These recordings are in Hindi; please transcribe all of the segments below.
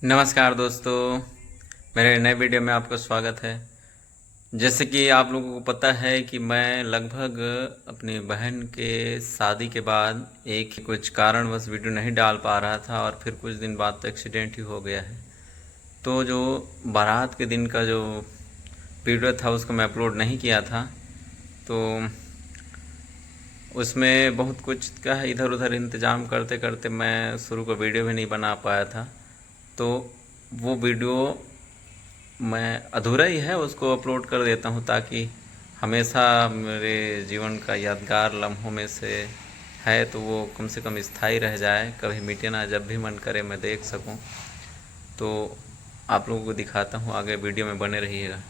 नमस्कार दोस्तों, मेरे नए वीडियो में आपका स्वागत है। जैसे कि आप लोगों को पता है कि मैं लगभग अपनी बहन के शादी के बाद एक कुछ कारणवश वीडियो नहीं डाल पा रहा था और फिर कुछ दिन बाद तो एक्सीडेंट ही हो गया है। तो जो बारात के दिन का जो वीडियो था उसको मैं अपलोड नहीं किया था, तो उसमें बहुत कुछ का इधर उधर इंतज़ाम करते करते मैं शुरू को वीडियो भी नहीं बना पाया था। तो वो वीडियो मैं अधूरा ही है, उसको अपलोड कर देता हूँ ताकि हमेशा मेरे जीवन का यादगार लम्हों में से है, तो वो कम से कम स्थायी रह जाए, कभी मिटे ना, जब भी मन करे मैं देख सकूँ। तो आप लोगों को दिखाता हूँ, आगे वीडियो में बने रहिएगा।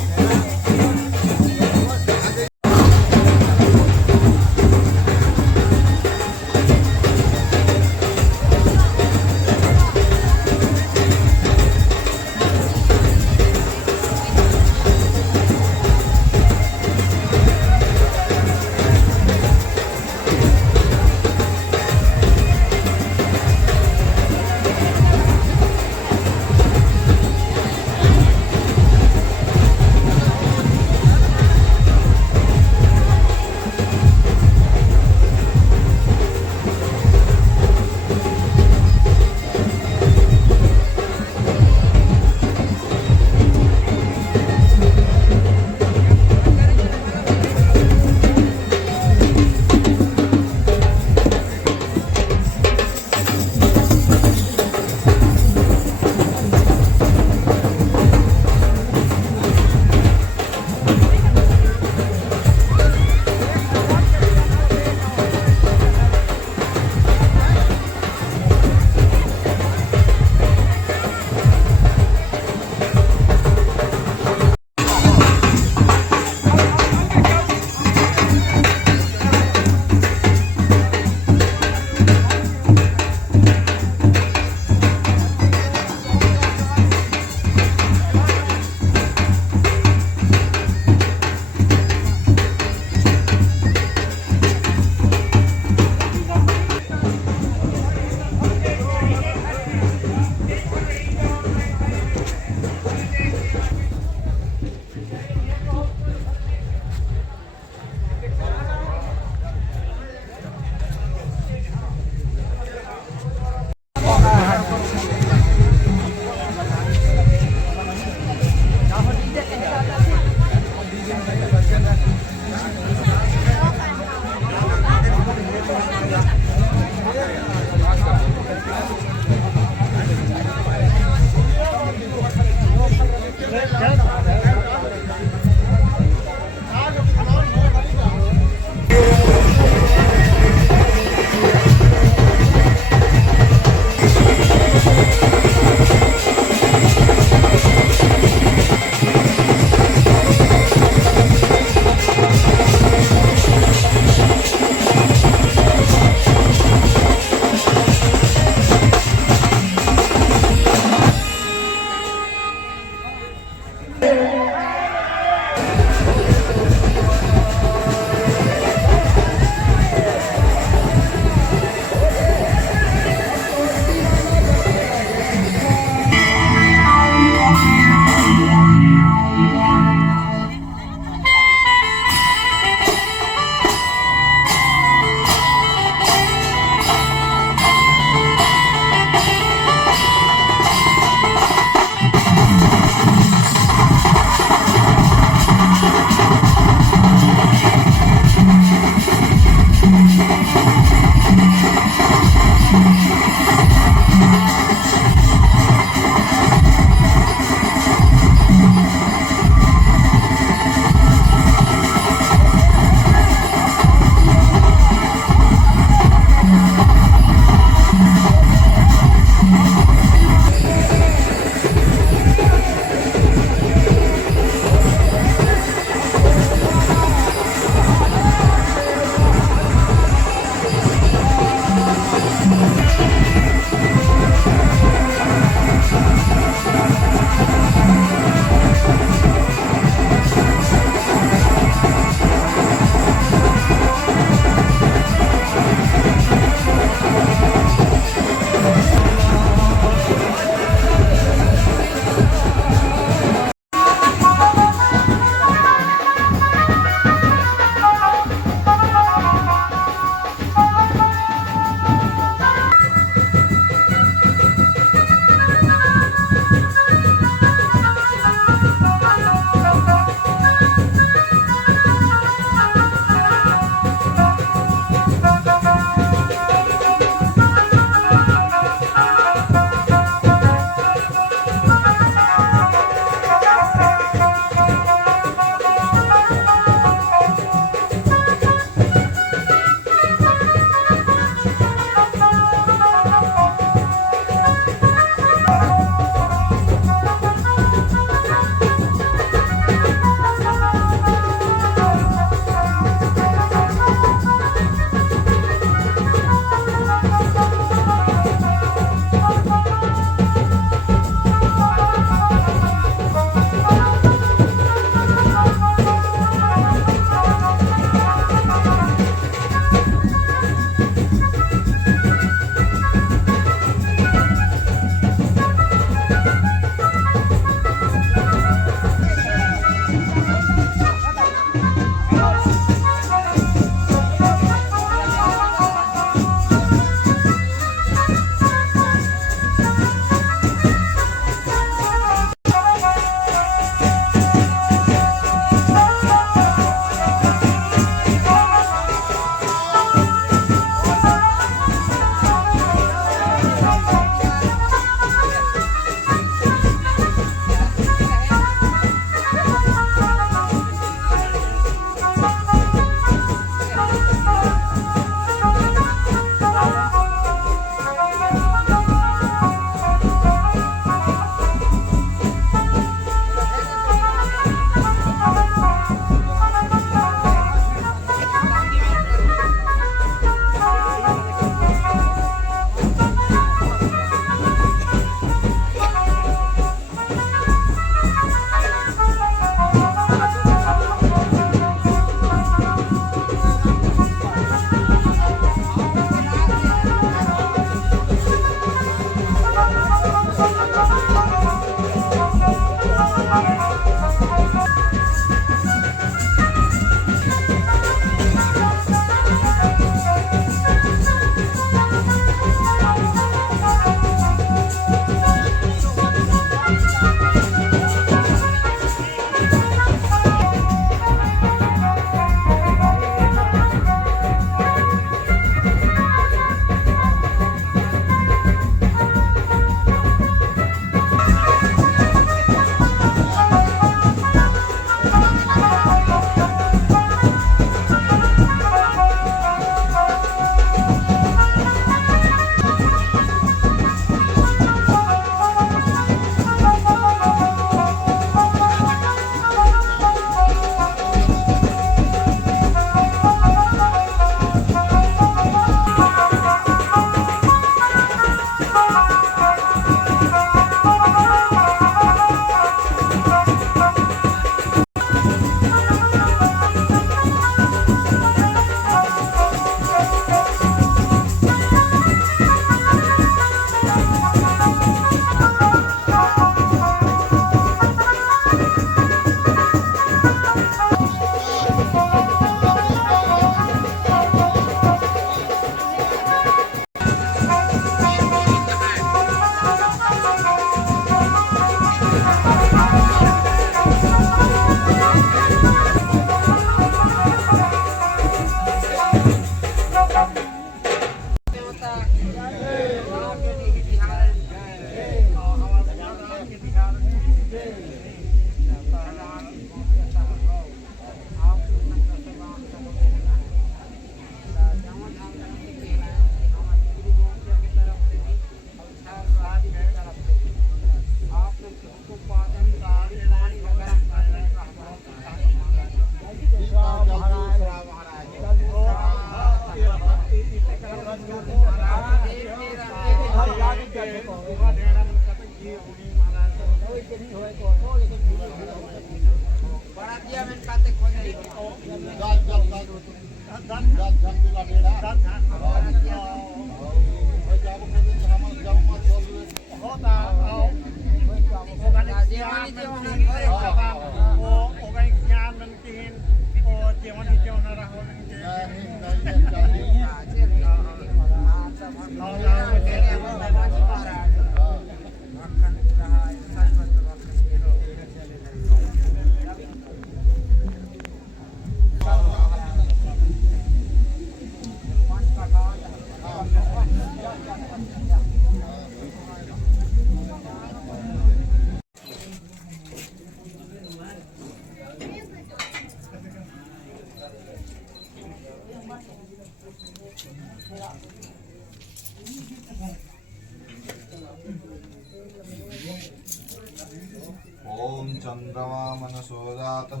ओम चंद्रमा मनसो जातः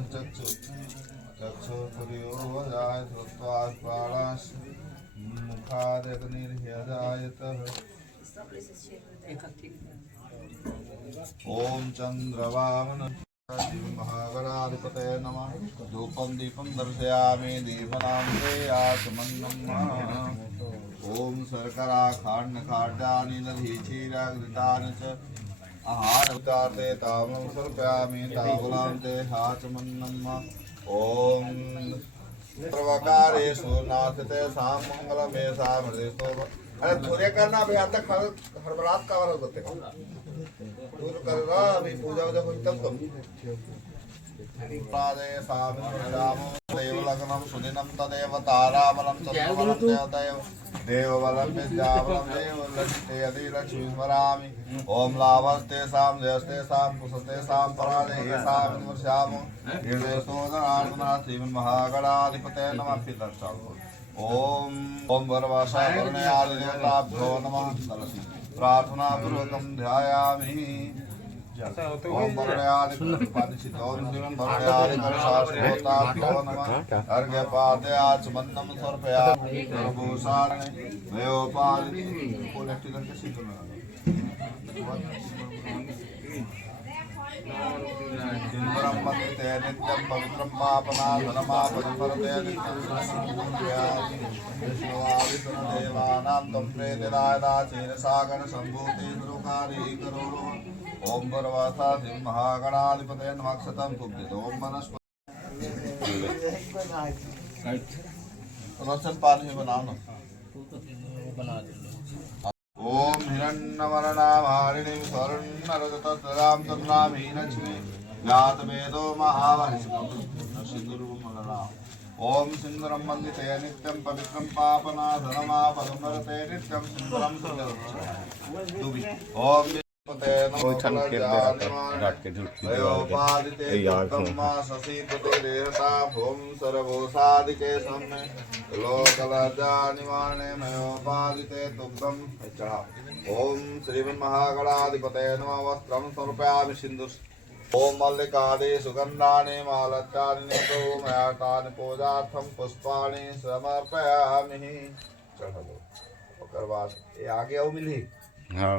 चक्षुर्पुर्योजाय श्रुत्वास्पाणास् मुखादग्निर्ह्यजायतः। ओम चंद्रमा महागणाधिपते नमः। धूपं दीपं दर्शयामि दीपनाम्रे आचमन्नम्। ओम शर्करा खांड खाद्यानि दधीचीराघृतानि च आहार उतारते तावलं सर्पयामि तावलां ते हाचमन्नम्। ओम सर्वकारेषु नास्ते सां मंगलमे सामृतेस्तु। अरे सूर्य करना अभी आता हड़बड़ाहट का वाला होते का दूर कर रहा अभी पूजा वूजा होती तब तुम पादे सामृतामो देवलग्नं सुदिनं तदेव ताराबलं चन्द्रबलं देवतैव देवबलं विद्याबलं देवलक्ष्मीते अधिलक्ष्मी स्मरामि। ओम लाभस्तेषां जयस्तेषां कुशस्तेषां परादेयेषां विमर्शामो निर्देशोदनार्पणा श्रीमन्महागणाधिपतये नमः। ओम ओम वरवासा वरुणयादिदेवताभ्यो नमः। प्रार्थना पूर्वकं ध्यायामि। ओम वरुणयादिपरिचित ओम श्रीमन् वरुणयादिपरिशास्त्रोताभ्यो नमः। अर्घ्यपाते आचमन्नं समर्पयामि। सर्वभूषाणि वयोपादि कोलेक्टिव के सिद्धन किन्वरं मन्यते नित्यं पवित्रं पापनाशनमापरिफलते नित्यं सुखसंपूज्यामि। विष्णुवादितदेवानां तं प्रेतिरायदाचेरसागरसम्भूते सुखारी करोमि। ओम वरवासा महागणाधिपतये नमः। क्षतं तुभ्यते। ओम वनस्पति रसन पानी बनाओ ना। ओम हिरण्यवर्णामारिणीं स्वर्णरजतस्रजां तन्नामी लक्ष्मी जातवेदो महावनिष्ठं। ओम सिंदूरं वन्दिते नित्यं पवित्रं पापनाशनमापदमरते नित्यं सिंदूरं सुन्दरम्। ओम सर्वोसादिके सम्मे लोकलज्जानिवारणे मयोपादिते तुभ्यं चढ़ा। ओम श्रीमन्महागणाधिपतये नमः। वस्त्रं समर्पयामि सिन्दूर। ओम मल्लिकादि सुगन्धानि मालत्यानि नेतोमयातानि पूजार्थं पुष्पाणि समर्पयामि। चढ़ा दो ओकर बाद ये आगे आओ मिली। हाँ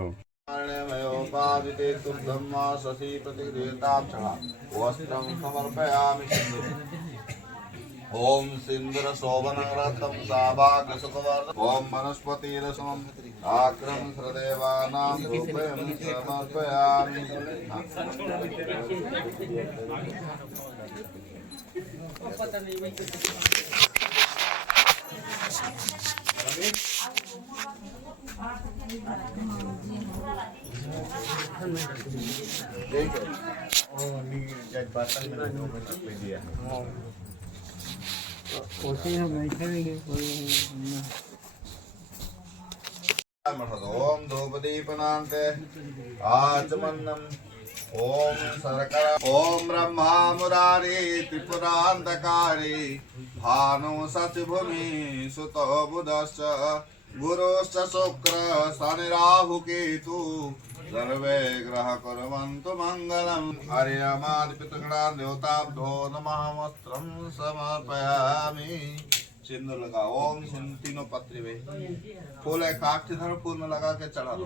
मयोपादिते तुभ्यं शशि प्रतिगृहीतां चढ़ा। वस्त्रं समर्पयामि सिन्दूर। ओम सिन्दूर शोभनरतं साभाग्यसुखवर्धनम्। ओम वनस्पतिरसमम् आक्रम श्रदेवानां रूपं समर्पयामि। ओम धूपदीपनान्ते आचमन्नम्। ओम शर्करा। ओम ब्रह्मा मुरारी त्रिपुरान्धकारी भानु सचिभूमि सुतो बुधश्च गुरुश्च शुक्र शनि राहु केतु सर्वे ग्रह कुर्वन्तु मंगलम्। हरियामादि पितृगणान् देवताभ्यो नमः। वस्त्रं समर्पयामि। सिंदूर लगा। ओम तीनों पत्री में फूल है काट धर फूल में लगा के चढ़ा दो।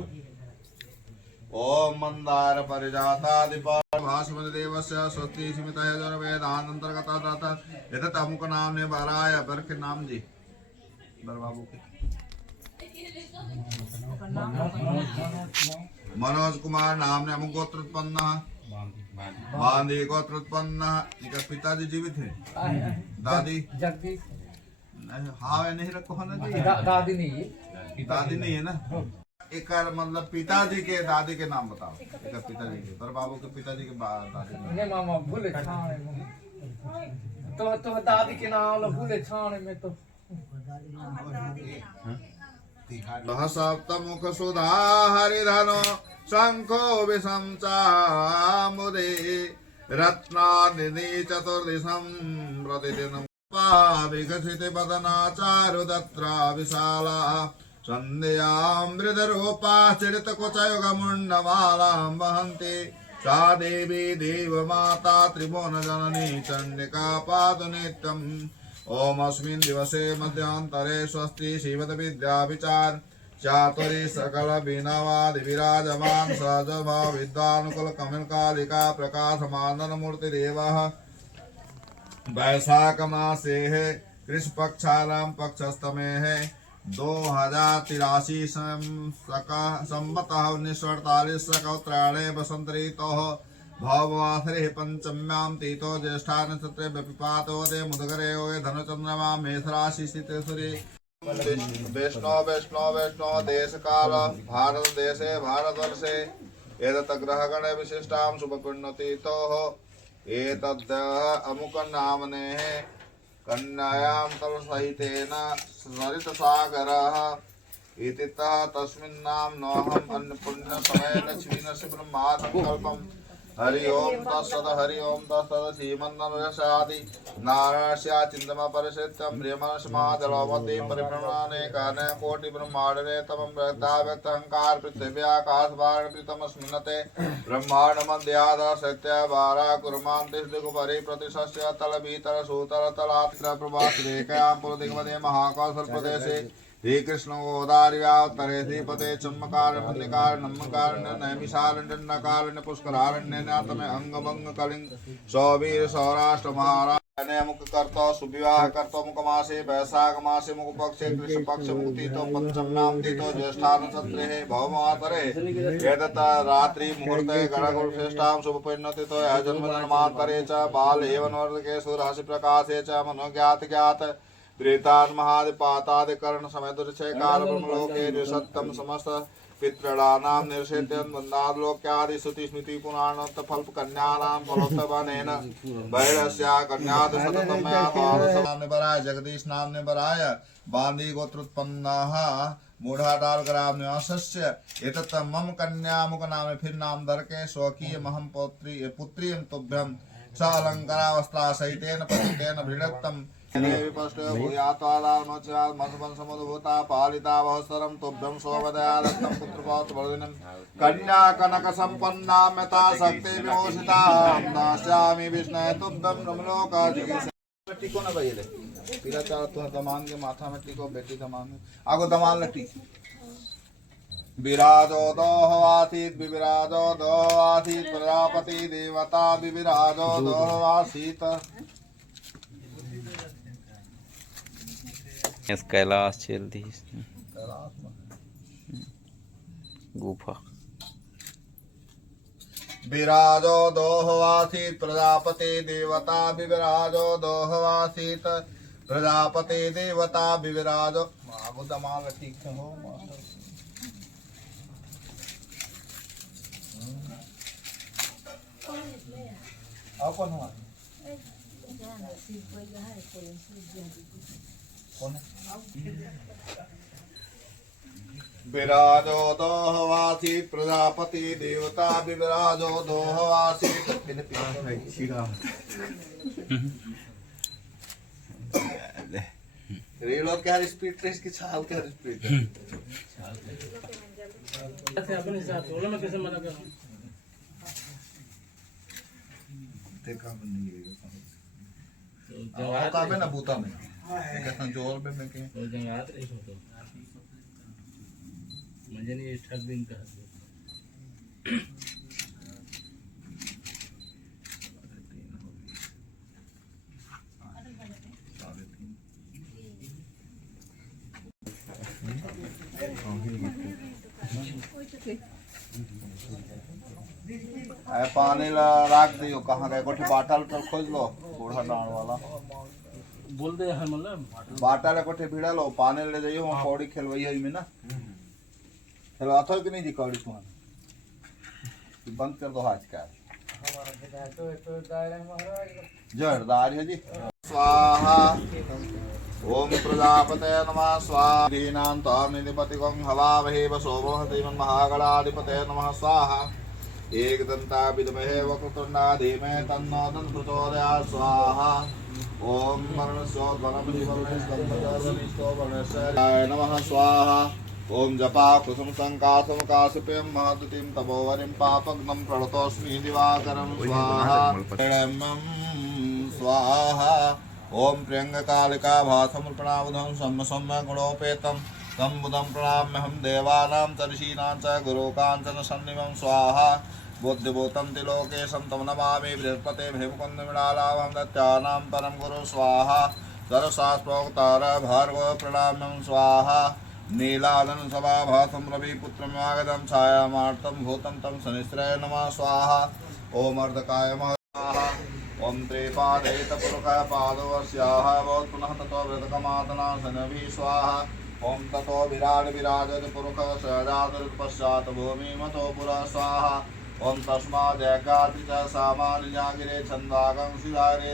ओम मंदार परिजातादिप भास्मति देवस्य स्वस्ति स्मिता यजुर्वेदान्तर्गता तथा एतत् अमुक नाम ने बराय बर के नाम जी बर बाबू के मनोज कुमार नाम ने अमुक गोत्र उत्पन्न बांदी गोत्र उत्पन्न इनका पिताजी जीवित है दादी जगदीश हाँ नहीं रखो है ना जी दादी नहीं है। दादी नहीं है ना एक मतलब पिताजी के दादी के नाम बताओ एक पिताजी के पर बाबू के पिताजी के दादी के नहीं मामा भूले छाने में तो दादी के नाम लो भूले छाने में तो सप्तमुख सुधा हरिधनो शंखो विषम चामुदे रत्नानिधि चतुर्दिशं प्रतिदिनं विकसित बदना चारुदत्रा विशाला सन्ध्यामृतरूपा चिरितकुचयुगमुण्डमालां वहन्ति सा देवी देवमाता त्रिभुवनजननी चण्डिका पातु नित्यम् ओम अस्मिन् दिवसे मध्यान्तरे स्वस्ति श्रीमद्विद्या विचार चातुरी सकल बीनावादि विराजमान सहजभाव विद्वानुकुल कमलकालिका प्रकाशमानन मूर्ति देवः वैशाख मासे है कृष्ण पक्षाराम पक्षस्तमे है 2083 संवतः 1948 उत्तरायणे वसंत ऋतु भववासरे पंचम्यां तीतो ज्येष्ठा नक्षत्रे व्यपिपातो दे मुदगरे ओये धनुचंद्रमा मेष राशि स्थिते सूर्य वैष्णव वैष्णव वैष्णव देश काल भारत देशे भारतवर्षे एतत् ग्रहगणे विशिष्टां शुभपुण्यतीतो एतद् अमुक नामने कन्यायां तलसहितेन सरितसागरः इति तस्मिन् नाम्नोऽहम् अन्नपुण्यसमयेन क्षीणस्य ब्रह्मासङ्कल्पम् हरि ओम तत्सद हरि ओम तत्सद श्रीमन्नरसादि नारायणस्या चिन्तम परिषित्यं प्रियमनसमाजलवती परिभ्रमणे काने कोटि ब्रह्माण्डने तमं व्यक्ताव्यक्तहंकार पृथिव्याकाशवारणकृतमस्मिन्नते ब्रह्माण्ड मध्याद सत्य वारा कुर्मान्तिष्ठिकुपरि प्रतिशस्य तल भीतर सूतर तलात्र प्रभासरेखयां पुरदिग्मदे महाकौशल प्रदेशे श्री कृष्ण गोदार्यावतरे श्रीपते चम्मकारण्यकार नम्मकारण्य नैमिषारण्यकारण्य पुष्करारण्य नातमे अंगभंग कलिंग सौवीर सौराष्ट्र महाराष्ट्र मुख करतो सुविवाह करतो मुख मासे वैशाख मासे मुख पक्षे कृष्ण पक्ष मुक्ति तो पंचम्यां तीतो ज्येष्ठान सत्रे भवमातरे एतत् रात्रि मुहूर्ते गणगुण श्रेष्ठां शुभपरिणति तो जन्म जन्मांतरे च बाल एवं वर्धके सुराशि प्रकाशे च मनोज्ञात ज्ञात प्रेतान महादिपातादि कर्ण समय दुर्चय काल ब्रह्मलोके द्विसत्यम समस्त पितृणानां निर्षेत्यं वन्दालोक्यादि श्रुति स्मृति पुराणोक्त फल कन्यानां फलोत्तवनेन वैरस्या कन्याद सततं मया नाम बराय जगदीश नाम बराय बांदी गोत्रोत्पन्नाः मूढ़ाटाल ग्राम निवासस्य एतत् मम कन्यामुख नाम फिर नाम धरके स्वकीय महम पुत्रीं तुभ्यं स अलंकारावस्था सहितेन पतितेन भृडत्तम पालिता वहसरं तुभ्यं सोमदया दत्तं पुत्रपौत्रवर्धिनं कन्या कनक संपन्ना यथा शक्ति विभूषितां दास्यामि विष्णु तुभ्यं ब्रह्मलोकाधिगीश टिको न भइले पीला चार तो दमान के माथा में टिको बेटी दमान में आगो दमान लटी विराजो दोह आसीत विविराजो दोह आसीत प्रजापति देवता विविराजो दोह आसीत इस कैलाश चलती गुफा विराजो दोहवासीत प्रजापति देवता विविराजो दोहवासीत प्रजापति देवता विविराजो आगो दमाल ठीक से हो कौन हुआ विराजो दोहवासीत प्रजापति देवता विराजो दोहवासीत रेलो क्या स्पीड ट्रेस की छाल क्या स्पीड अपने साथ बोलो मैं कैसे मना करूं देखा में ना बूता में कहता जोर पे मैं के तो जंगात रही हो तो मुझे नहीं ठग दिन का पानी ला राख दियो, कहाँ गए कोठी बाटल तो खोज लो, बूढ़ा डांड वाला बोल दे है मतलब बाटल कोठी भिड़ा लो, पानी ले जाइयो, वहाँ कौड़ी खेलवाइयो में ना, खेलवा तो कि नहीं जी कौड़ी तुम्हारा, बंद कर दो आज का जोरदार है जी। स्वाहा ओम प्रजापते नमः स्वाहा दीनां त्वां निधिपतिगं हवामहे वसो बृहस्पतिं महागणाधिपते नमः स्वाहा एकदन्ता विद्महे वक्रतुण्डा धीमहि तन्नो दन्त प्रचोदयात् स्वाहा ओम वर्णस्योद्वनमधिवर्णस्कन्धर्वनिष्ठो नमः स्वाहा ओम जपा कुसुम संकासम काश्यपं महदतिं तपोवरिं पापग्नं प्रणतोऽस्मि दिवाकरं स्वाहा स्वाहा ओम प्रियंगकालिका भासमर्पणावधं सम्म गुणोपेतं तं बुधं प्रणाम्यहं देवानां तर्षीणां च गुरुकाञ्चन सन्निभं स्वाहा बुद्धिभूतं त्रिलोके संतं नमामि बृहस्पते भीमकुन्दमृणालाभं दत्यानां परं गुरु स्वाहा सरसास्प्रोक्तार भार्गव प्रणाम्यं स्वाहा नीलादन सभाभासं रविपुत्रमागतं छायामार्तं भूतं तं शनिश्रय नमः स्वाहा ओम अर्धकाय स्वाहा ओम त्रिपादेत पुरुषः पादवस्याः भवत् पुनः ततो वृतकमातना शनभिः स्वाहा ओम ततो विराट विराजत पुरुषः सजात पश्चात् भूमि मतो पुरः स्वाहा ओम तस्मादेकाति च सामान्य जागिरे छन्दागं शिवारे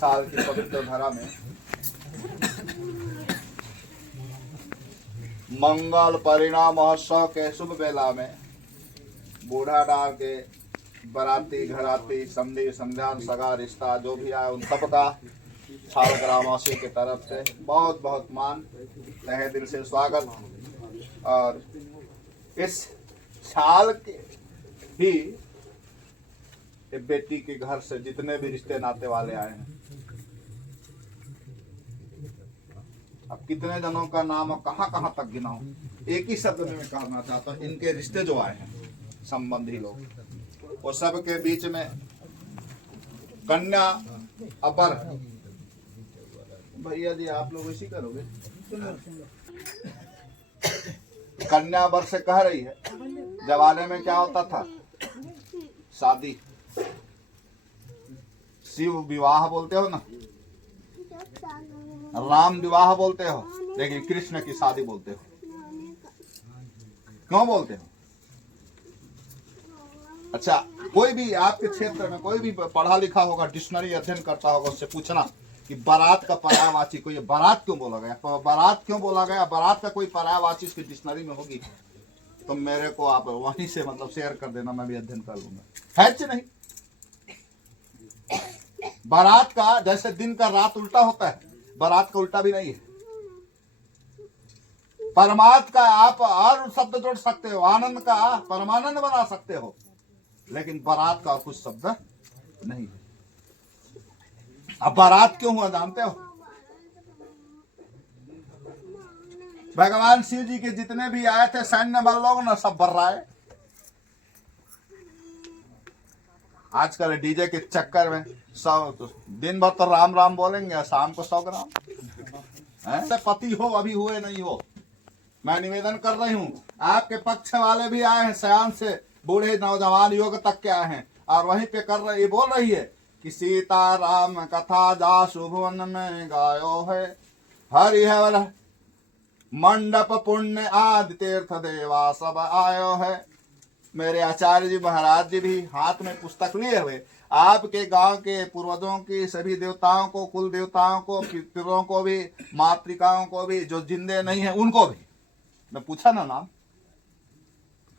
साल की पवित्र धरा में मंगल परिणाम महोत्सव के शुभ बेला में बूढ़ा डाल के बराती घराती समधी संध्यान सगा रिश्ता जो भी आए उन सबका छाल ग्रामवासी की तरफ से बहुत बहुत मान तहे दिल से स्वागत। और इस छाल के ही बेटी के घर से जितने भी रिश्ते नाते वाले आए हैं अब कितने जनों का नाम और कहाँ कहाँ तक गिनाऊं, एक ही शब्द में मैं कहना चाहता हूँ। इनके रिश्ते जो आए हैं संबंधी लोग, वो सब के बीच में कन्या अपर, भैया जी आप लोग इसी करोगे, कन्या अपर से कह रही है जमाने में क्या होता था, शादी शिव विवाह बोलते हो ना, राम विवाह बोलते हो, लेकिन कृष्ण की शादी बोलते हो। क्यों बोलते हो? अच्छा, कोई भी आपके क्षेत्र में कोई भी पढ़ा लिखा होगा, डिक्शनरी अध्ययन करता होगा, उससे पूछना कि बारात का पर्यायवाची को ये बारात क्यों बोला गया, तो बारात क्यों बोला गया, बारात का कोई पर्यायवाची इसकी डिक्शनरी में होगी तो मेरे को आप वहीं से मतलब शेयर कर देना, मैं भी अध्ययन कर लूंगा। है कि नहीं? बारात का जैसे दिन का रात उल्टा होता है, बारात का उल्टा भी नहीं है। परमार्थ का आप और शब्द जोड़ सकते हो, आनंद का परमानंद बना सकते हो, लेकिन बारात का कुछ शब्द नहीं है। अब बारात क्यों हुआ जानते हो? भगवान शिव जी के जितने भी आए थे सैन्य बल लोग ना, सब बर्राए। आजकल डीजे के चक्कर में सब दिन भर तो राम राम बोलेंगे, शाम को 100 ग्राम है। पति हो अभी हुए नहीं हो, मैं निवेदन कर रही हूँ, आपके पक्ष वाले भी आए हैं, सयान से बूढ़े नौजवान युग तक के आए हैं, और वहीं पे कर रही बोल रही है कि सीता राम कथा जा शुभवन में गायो है, हरिहर मंडप पुण्य आदि तीर्थ देवा सब आयो है। मेरे आचार्य जी महाराज जी भी हाथ में पुस्तक लिए हुए आपके गांव के पूर्वजों की सभी देवताओं को, कुल देवताओं को, पितरों को भी, मातृकाओं को भी, जो जिंदे नहीं है उनको भी, मैं पूछा ना नाम,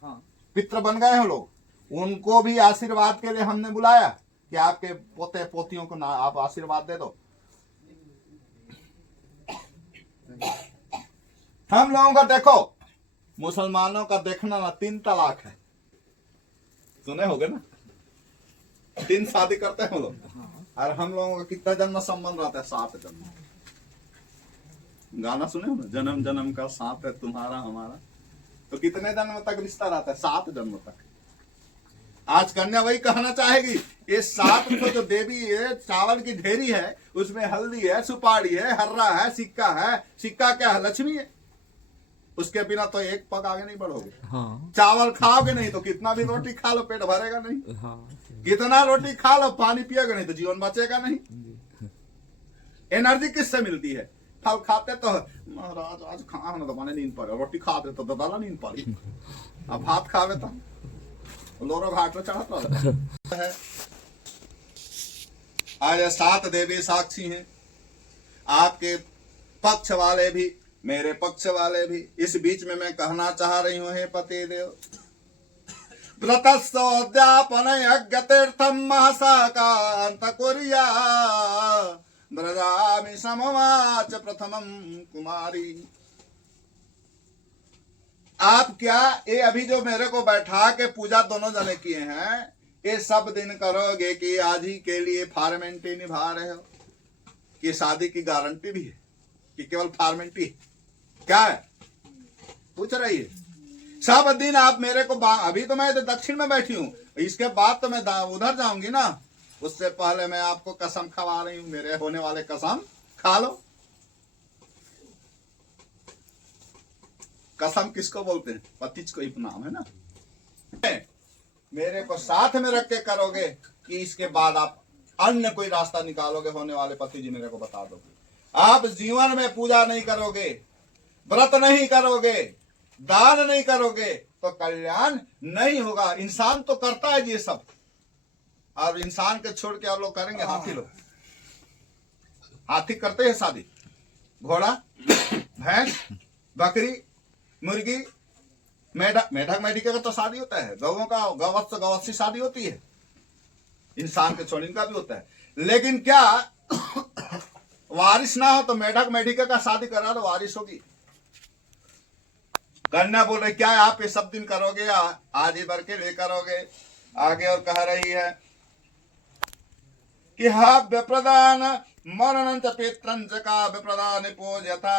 हाँ पितृ बन गए हैं लोग, उनको भी आशीर्वाद के लिए हमने बुलाया कि आपके पोते पोतियों को ना आप आशीर्वाद दे दो। हम लोगों का देखो, मुसलमानों का देखना ना 3 तलाक है, सुने होगे ना, 3 शादी करते हैं लोग, और हम लोगों का कितना जन्म संबंध रहता है, 7 जन्म। गाना सुने हो ना, जन्म जन्म का साथ है तुम्हारा हमारा, तो कितने जन्म तक रिश्ता रहता है, 7 जन्म तक। आज कन्या वही कहना चाहेगी, ये 7 तो जो देवी है, चावल की ढेरी है, उसमें हल्दी है, सुपारी है, हर्रा है, सिक्का है। सिक्का क्या है? लक्ष्मी है। उसके बिना तो एक पग आगे नहीं बढ़ोगे। हाँ। चावल खाओगे नहीं तो कितना भी रोटी खा लो पेट भरेगा नहीं। हाँ। कितना रोटी खा लो पानी पिएगा नहीं तो जीवन बचेगा नहीं। एनर्जी किससे मिलती है? फल खाते तो महाराज आज खाना तो माने नींद पड़े, रोटी खाते तो ददाला नींद पड़ी, अब भात खावे तो लोरो घाट में चढ़ता है। आज 7 देवी साक्षी हैं, आपके पक्ष वाले भी, मेरे पक्ष वाले भी। इस बीच में मैं कहना चाह रही हूँ, हे पति देव, व्रतस्योद्यापन यज्ञ तीर्थम महसाकांत कुर्या ब्रजामि समवाच प्रथमम कुमारी। आप क्या ये अभी जो मेरे को बैठा के पूजा दोनों जने किए हैं, ये सब दिन करोगे कि आज ही के लिए फॉर्मेलिटी निभा रहे हो, कि शादी की गारंटी भी है कि केवल फॉर्मेलिटी क्या है? पूछ रही है। सब दिन आप मेरे को अभी तो मैं दक्षिण में बैठी हूँ, इसके बाद तो मैं उधर जाऊंगी ना, उससे पहले मैं आपको कसम खवा रही हूँ, मेरे होने वाले कसम खा लो। कसम किसको बोलते हैं? पतिज को ही नाम है ना। मेरे को साथ में रख के करोगे कि इसके बाद आप अन्य कोई रास्ता निकालोगे, होने वाले पति जी मेरे को बता दोगे। आप जीवन में पूजा नहीं करोगे, व्रत नहीं करोगे, दान नहीं करोगे तो कल्याण नहीं होगा। इंसान तो करता है ये सब, और इंसान के छोड़ के आप लोग करेंगे हाथी लोग। हाथी करते हैं शादी, घोड़ा, भैंस, बकरी, मुर्गी, मेढक मेढिका का तो शादी होता है, गौओं का गौवत्स गौवत्सी शादी होती है, इंसान के छोड़ इनका भी होता है। लेकिन क्या वारिस ना हो तो मेढक मेढिका का शादी करा दो, वारिस होगी। कन्या बोल रही क्या आप ये सब दिन करोगे, आज ही भर के ले करोगे? आगे और कह रही है कि हाव्य प्रदान मरणंच पित्रंच काव्य प्रदान पूज्यता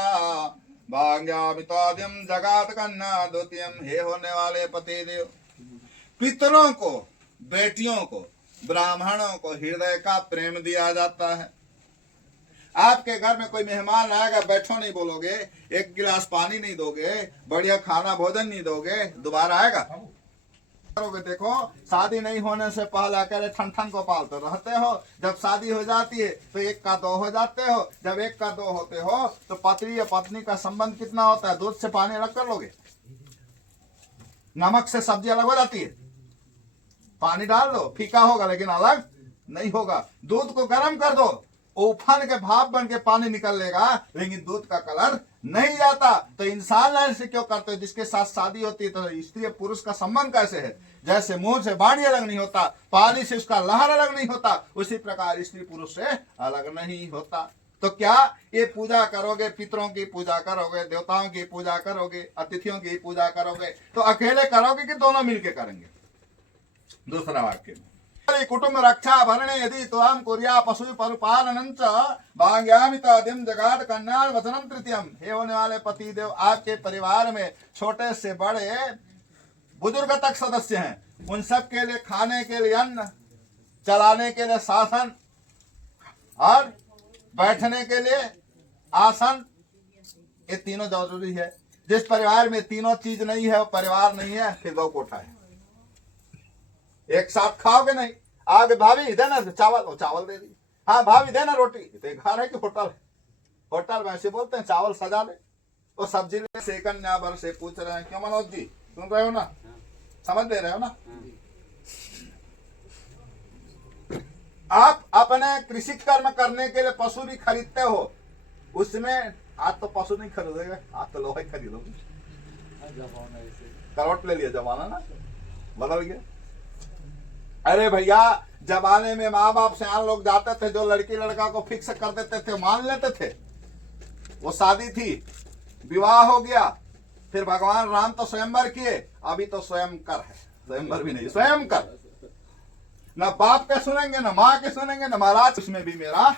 भाग्यामिताद्यम जगात कन्या द्वितीयम। हे होने वाले पति देव, पितरों को, बेटियों को, ब्राह्मणों को हृदय का प्रेम दिया जाता है। आपके घर में कोई मेहमान आएगा, बैठो नहीं बोलोगे, एक गिलास पानी नहीं दोगे, बढ़िया खाना भोजन नहीं दोगे, दोबारा आएगा? करोगे। देखो, शादी नहीं होने से पहले करे ठन ठन को पालते रहते हो, जब शादी हो जाती है तो एक का दो हो जाते हो, जब एक का दो होते हो तो पति या पत्नी का संबंध कितना होता है? दूध से पानी अलग कर लोगे, नमक से सब्जी अलग हो जाती है, पानी डाल दो फीका होगा लेकिन अलग नहीं होगा। दूध को गर्म कर दो, उफान के भाप बन के पानी निकल लेगा, लेकिन दूध का कलर नहीं जाता। तो इंसान ऐसे क्यों करते हो? जिसके साथ शादी होती है तो स्त्री पुरुष का संबंध कैसे है? जैसे मुंह से वाणी अलग नहीं होता, पानी से उसका लहर अलग नहीं होता, उसी प्रकार स्त्री पुरुष से अलग नहीं होता। तो क्या ये पूजा करोगे, पितरों की पूजा करोगे, देवताओं की पूजा करोगे, अतिथियों की पूजा करोगे, तो अकेले करोगे कि दोनों मिलके करेंगे? दूसरा वाक्य में कुटुंब रक्षा भरणे यदि त्वाम कुर्या पशु परिपालनं च भाग्यामि तदिम जगात कन्या वचनम तृतीयम। हे होने वाले पति देव, आपके परिवार में छोटे से बड़े बुजुर्ग तक सदस्य हैं, उन सब के लिए खाने के लिए अन्न, चलाने के लिए शासन और बैठने के लिए आसन, ये तीनों जरूरी है। जिस परिवार में तीनों चीज नहीं है वो परिवार नहीं है, फिर दो कोठा है। एक साथ खाओगे नहीं। आगे भाभी देना चावल, चावल दे दी, हाँ भाभी देना रोटी, तो घर है कि होटल है? होटल में ऐसे बोलते हैं चावल सजा ले और सब्जी ले। से कन्या भर से पूछ रहे हैं, क्यों मनोज जी सुन रहे हो ना, समझ दे रहे हो ना? आप अपने कृषि कर्म करने के लिए पशु भी खरीदते हो, उसमें आज तो पशु नहीं खरीदोगे, आज तो लोहा ही खरीदोगे। करवट ले लिया जमाना ना, बदल गया। अरे भैया, जमाने में माँ बाप से आन लोग जाते थे, जो लड़की लड़का को फिक्स कर देते थे मान लेते थे, वो शादी थी, विवाह हो गया, फिर भगवान राम तो स्वयंवर किए, अभी तो स्वयं कर है, स्वयंवर भी नहीं स्वयं कर। न बाप के सुनेंगे, न माँ के सुनेंगे, न महाराज, उसमें भी मेरा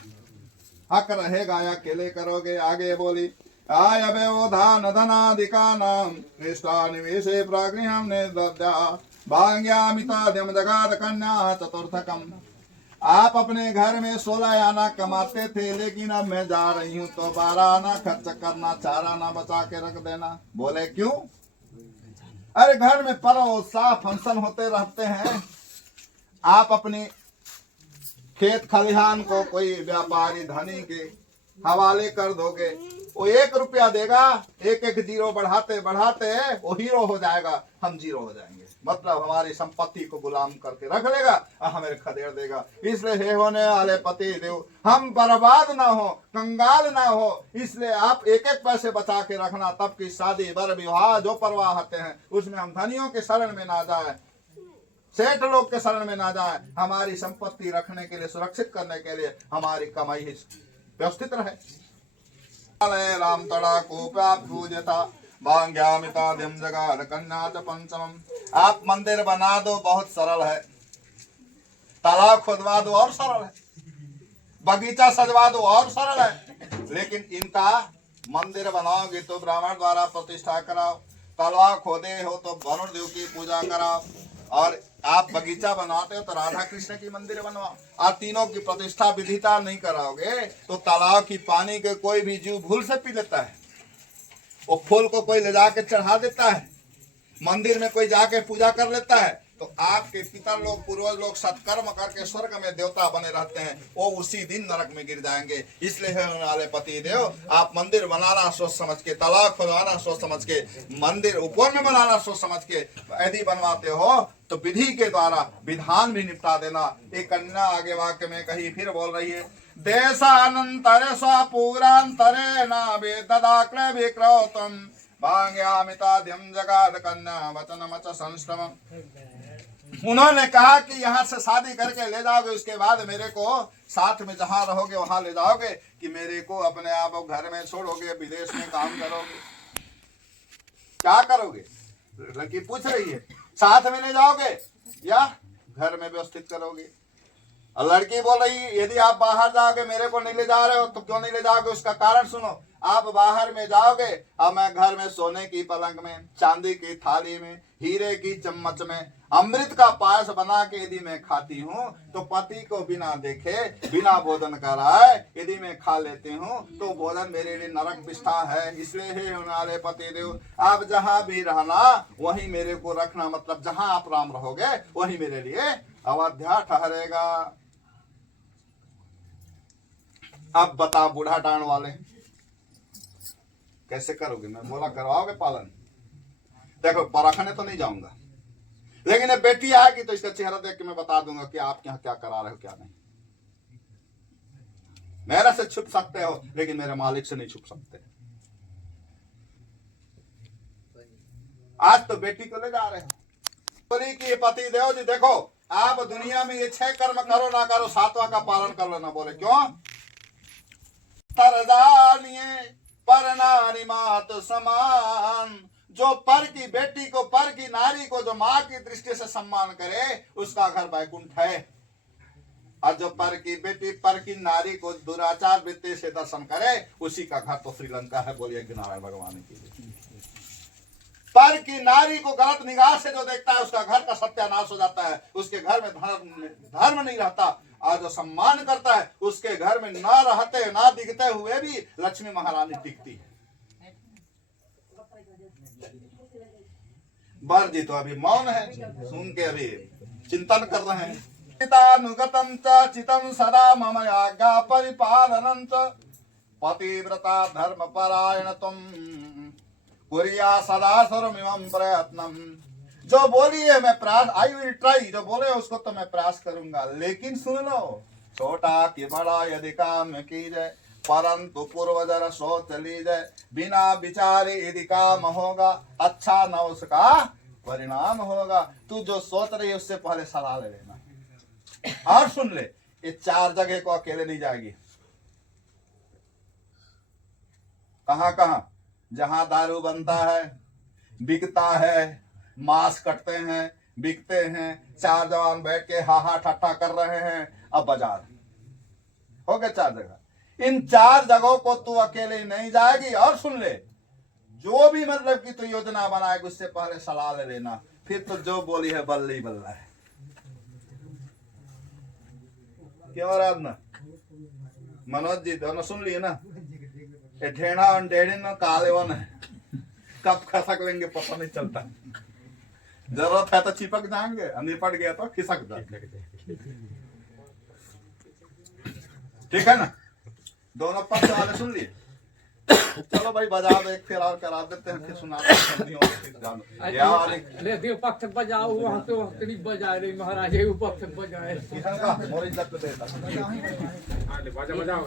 हक रहेगा या अकेले करोगे? आगे बोली आय व्यवधान धनादिका नाम निष्ठा निवेशे प्रागृहम निर्दद्या भाग्यामिताद्यम जगाद कन्या चतुर्थकम। आप अपने घर में 16 आना कमाते थे, लेकिन अब मैं जा रही हूं तो 12 आना खर्च करना, 4 आना बचा के रख देना। बोले क्यों? अरे घर में पर्व उत्साह फंक्शन होते रहते हैं, आप अपने खेत खलिहान को कोई व्यापारी धनी के हवाले कर दोगे, वो 1 रुपया देगा, एक जीरो बढ़ाते बढ़ाते वो हीरो हो जाएगा, हम जीरो हो जाएंगे। मतलब हमारी संपत्ति को गुलाम करके रख लेगा और हमें खदेड़ देगा। इसलिए हे होने वाले पति देव, हम बर्बाद ना हो, कंगाल ना हो, इसलिए आप एक एक पैसे बचा के रखना, तब की शादी बर विवाह जो परवाह होते हैं उसमें हम धनियों के शरण में ना जाए, सेठ लोग के शरण में ना जाए। हमारी संपत्ति रखने के लिए, सुरक्षित करने के लिए हमारी कमाई ही व्यवस्थित रहे। राम तड़ा को पूजता भाग्यामिताद्यम जगाद कन्या च पंचमम। आप मंदिर बना दो, बहुत सरल है, तालाब खुदवा दो और सरल है, बगीचा सजवा दो और सरल है, लेकिन इनका मंदिर बनाओगे तो ब्राह्मण द्वारा प्रतिष्ठा कराओ, तालाब खोदे हो तो वरुण देव की पूजा कराओ, और आप बगीचा बनाते हो तो राधा कृष्ण की मंदिर बनवाओ। आप तीनों की प्रतिष्ठा विधिता नहीं कराओगे तो तालाब की पानी के कोई भी जीव भूल से पी लेता है, वो फूल को कोई ले जाके चढ़ा देता है, मंदिर में कोई जाके पूजा कर लेता है, तो आपके पिता लोग, पूर्वज लोग सत्कर्म करके स्वर्ग में देवता बने रहते हैं, वो उसी दिन नरक में गिर जाएंगे। इसलिए होने वाले पति देव, आप मंदिर बनाना सोच समझ के, तालाब खुदवाना सोच समझ के, मंदिर उपवन में बनाना सोच समझ के यदि बनवाते हो तो विधि के द्वारा विधान भी निपटा देना। एक कन्या आगे वाक्य में कहीं फिर बोल रही है, देशानंतरे स्वपूरांतरे ना वेददाक्र विक्रौतम भाग्यामिताद्यम जगाद कन्या वचनमच संश्रमम। उन्होंने कहा कि यहाँ से शादी करके ले जाओगे, उसके बाद मेरे को साथ में जहाँ रहोगे वहां ले जाओगे, कि मेरे को अपने आप घर में छोड़ोगे, विदेश में काम करोगे, क्या करोगे? लड़की पूछ रही है, साथ में ले जाओगे या घर में व्यवस्थित करोगे? और लड़की बोल रही यदि आप बाहर जाओगे मेरे को नहीं ले जा रहे हो तो क्यों नहीं ले जाओगे, उसका कारण सुनो। आप बाहर में जाओगे और मैं घर में सोने की पलंग में, चांदी की थाली में, हीरे की चम्मच में अमृत का पायस बना के यदि मैं खाती हूँ तो पति को बिना देखे बिना भोजन कराए यदि मैं खा लेती हूँ तो भोजन मेरे लिए नरक विष्ठा है। इसलिए हे हमारे पति देव, आप जहाँ भी रहना वहीं मेरे को रखना, मतलब जहाँ आप राम रहोगे वहीं मेरे लिए अवध्या ठहरेगा। अब बता बूढ़ा डांड वाले कैसे करोगे? मैं बोला करवाओगे पालन। देखो परखने तो नहीं जाऊंगा, लेकिन ये बेटी आएगी तो इसका चेहरा देख के मैं बता दूंगा कि आप यहाँ क्या करा रहे हो क्या नहीं। मेरे से छुप सकते हो लेकिन मेरे मालिक से नहीं छुप सकते। आज तो बेटी को ले जा रहे हो। बोली कि पति देव जी देखो, आप दुनिया में ये 6 कर्म करो ना करो, 7वां का पालन कर लेना। बोले क्यों? तरदानिये पर नारी मात समान, जो पर की बेटी को, पर की नारी को जो माँ की दृष्टि से सम्मान करे उसका घर वैकुंठ है। और जो पर की बेटी, पर की नारी को दुराचार वृत्ति से दर्शन करे उसी का घर तो श्रीलंका है। बोलिए नारायण भगवान की। पर की नारी को गलत निगाह से जो देखता है उसका घर का सत्यानाश हो जाता है, उसके घर में धर्म नहीं रहता। और जो सम्मान करता है उसके घर में ना रहते ना दिखते हुए भी लक्ष्मी महारानी टिकती है। बर जी तो अभी मौन है, सुन के अभी चिंतन कर रहे हैं। चितानुगतं च चितं सदा मम आज्ञा परिपालनं च पतिव्रता धर्मपरायणत्वं कुर्या सदा सर्वमिमं प्रयत्नं। जो बोली है मैं प्रयास, आई विल ट्राई, जो बोले उसको तो मैं प्रयास करूंगा। लेकिन सुन लो, छोटा कि बड़ा यदि काम की जाए परंतु पूर्वजर सोच लीजिए, बिना विचारे यदि काम होगा अच्छा न उसका परिणाम होगा। तू जो सोच रही है उससे पहले सलाह ले लेना। और सुन ले, ये 4 जगह को अकेले नहीं जाएगी। कहां कहां? जहां दारू बनता है, बिकता है, मांस कटते हैं, बिकते हैं, 4 जवान बैठ के हा ठट्ठा कर रहे हैं। अब बाजार हो गए 4 जगह। इन 4 जगहों को तू अकेले नहीं जाएगी। और सुन ले, जो भी मतलब कि तू योजना बनाएगी उससे पहले सलाह ले लेना, फिर तो जो बोली है बल्ली बल्ला है। क्यों राजना मनोज जी दोनों सुन लिए ना? ये ढेड़ा और ढेड़ी ना काले वन है, कब खसक लेंगे पता नहीं चलता। जरूरत है तो चिपक जाएंगे, निपट गया तो खिसक जाएंगे। ठीक है ना? दोनों पक्ष वाले सुन लिए। चलो भाई बजा दो, एक फिर और करा देते हैं, फिर सुना ले देव पक्ष बजाओ, वहां से हथकड़ी बजा रही महाराज, ये पक्ष बजाए किसान का मोरी लग देता। बाजा बजाओ।